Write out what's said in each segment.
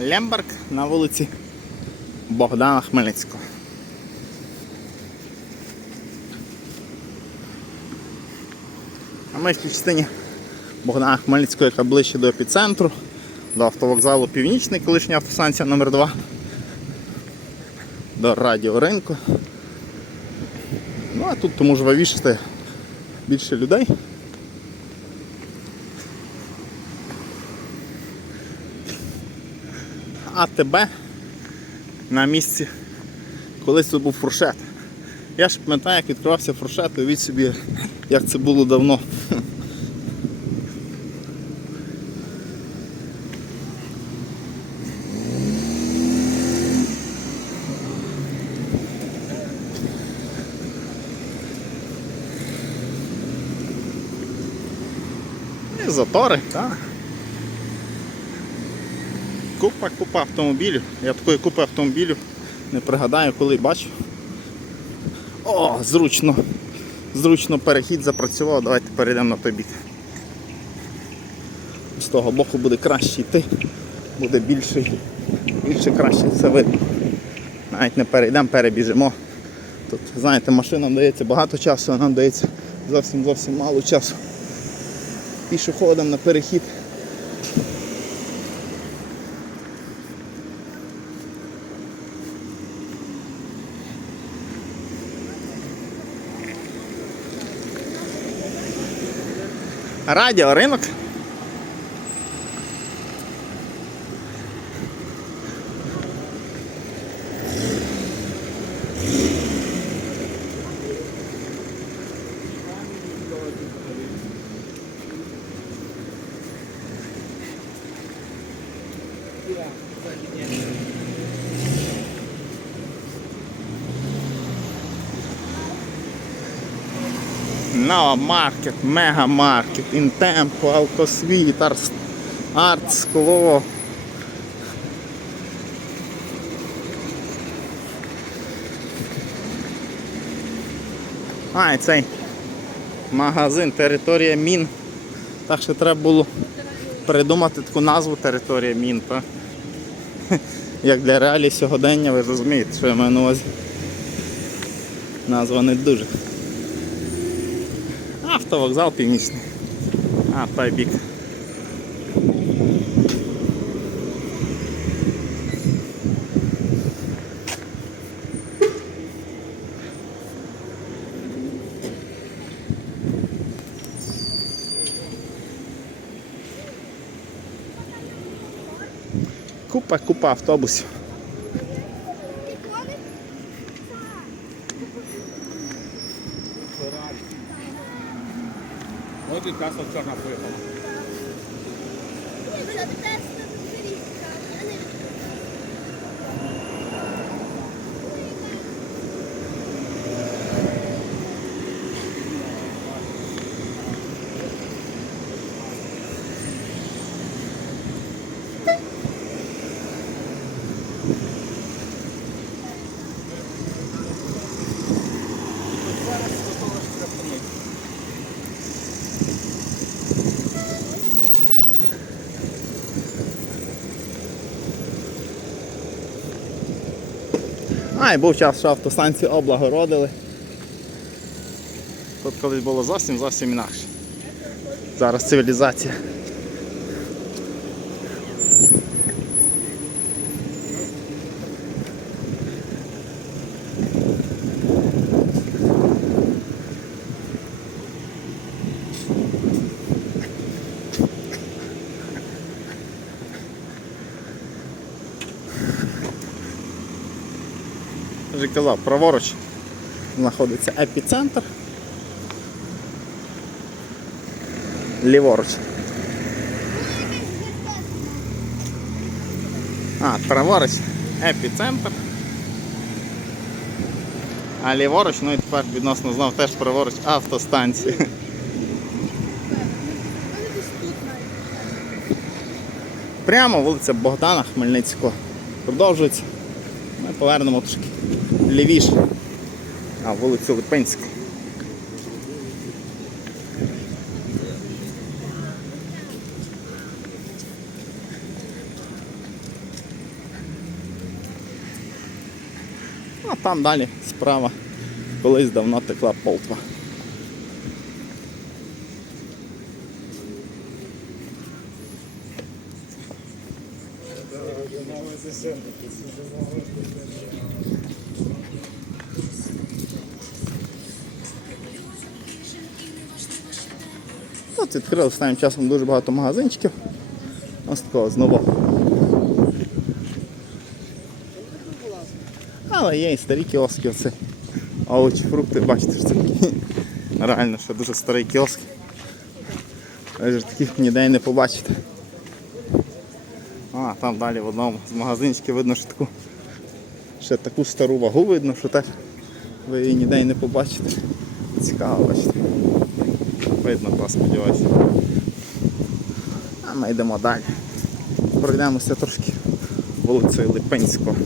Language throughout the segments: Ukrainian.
Лемберг на вулиці Богдана Хмельницького. А ми в тій частині Богдана Хмельницького, яка ближче до епіцентру, до автовокзалу Північний, колишня автостанція номер 2 до радіоринку. Ну а тут тому жвавіше стає більше людей. А тебе на місці колись тут був фуршет. Я ж пам'ятаю, як відкривався фуршет, уявіть собі, як це було давно. І затори, так. Купа, купа автомобілів. Я такої купи автомобілів не пригадаю, коли бачу. О, зручно. Зручно перехід запрацював. Давайте перейдемо на той бік. З того боку буде краще йти, буде більше, більше краще все видно. Навіть не перейдемо, перебіжимо. Тут, знаєте, машинам дається багато часу, а нам дається зовсім зовсім мало часу. Пішоходом на перехід. Радіоринок. Нова маркет, мегамаркет, інтемпо, алкосвіт, арт, скло. А, і цей магазин Територія Мін. Так що треба було придумати таку назву Територія Мін, так? Як для реалій сьогодення, ви розумієте, що я маю на увазі. Назва не дуже. Автовокзал північний. А, той бік. Купа, купа автобусів. Ось і каса і був час, що автостанцію облагородили. Тут колись було зовсім зовсім інакше. Зараз цивілізація. Вже казав, праворуч знаходиться епіцентр. Ліворуч. А, праворуч епіцентр. А ліворуч, ну і тепер відносно знов теж праворуч автостанції. Прямо вулиця Богдана Хмельницького. Продовжується. Ми повернемо трошки лівіше на вулицю Липинську. А там далі справа колись давно текла полтва. От відкрили останнім часом дуже багато магазинчиків. Ось такого знову. Але є і старі кіоски оце. Овочі, фрукти, бачите, що це. Реально, що дуже старий кіоск. Ви таких ніде не побачите. А, там далі в одному з магазинчиків видно, що таку ще таку стару вагу видно, що теж ви її ніде не побачите. Цікаво, бачите. Видно, та сподіваюся. А ми йдемо далі. Пройдемося трошки вулицею Липинського.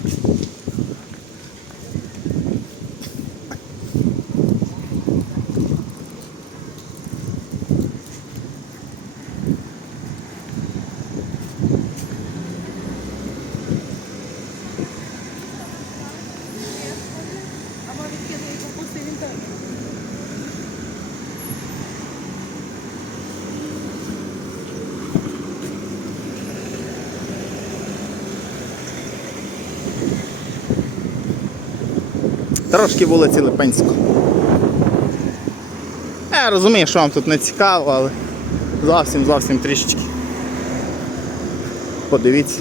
Трошки вулиці Липинського. Я розумію, що вам тут не цікаво, але зовсім зовсім трішечки. Подивіться.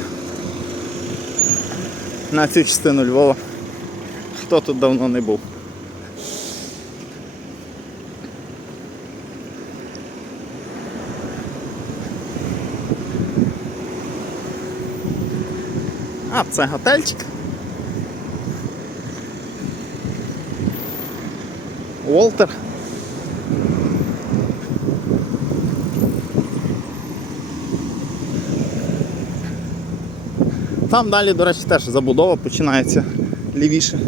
На цю частину Львова. Хто тут давно не був. А, це готельчик. Уолтер. Там далі, до речі, теж забудова починається лівіше.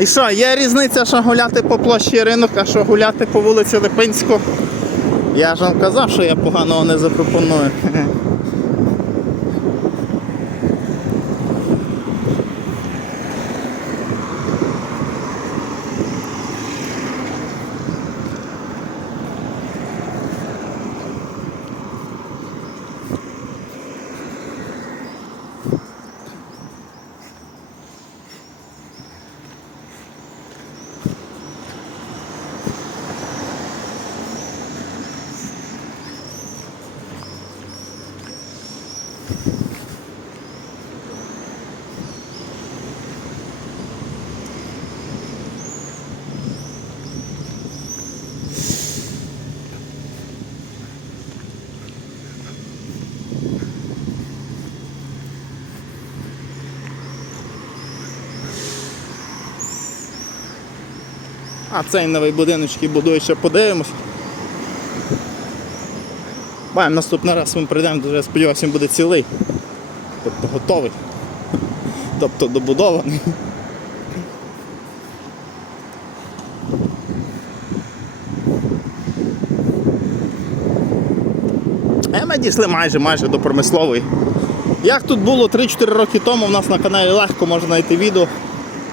І що, є різниця, що гуляти по площі ринок, а що гуляти по вулиці Липинську? Я ж вам казав, що я поганого не запропоную. А цей новий будиночок і будує ще подивимось. Маємо наступний раз ми прийдемо, дуже сподіваюся, він буде цілий. Тобто готовий. Тобто добудований. Ми дійшли майже майже до промислової. Як тут було 3-4 роки тому, у нас на каналі легко можна знайти відео,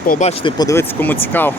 побачити, подивитися, кому цікаво.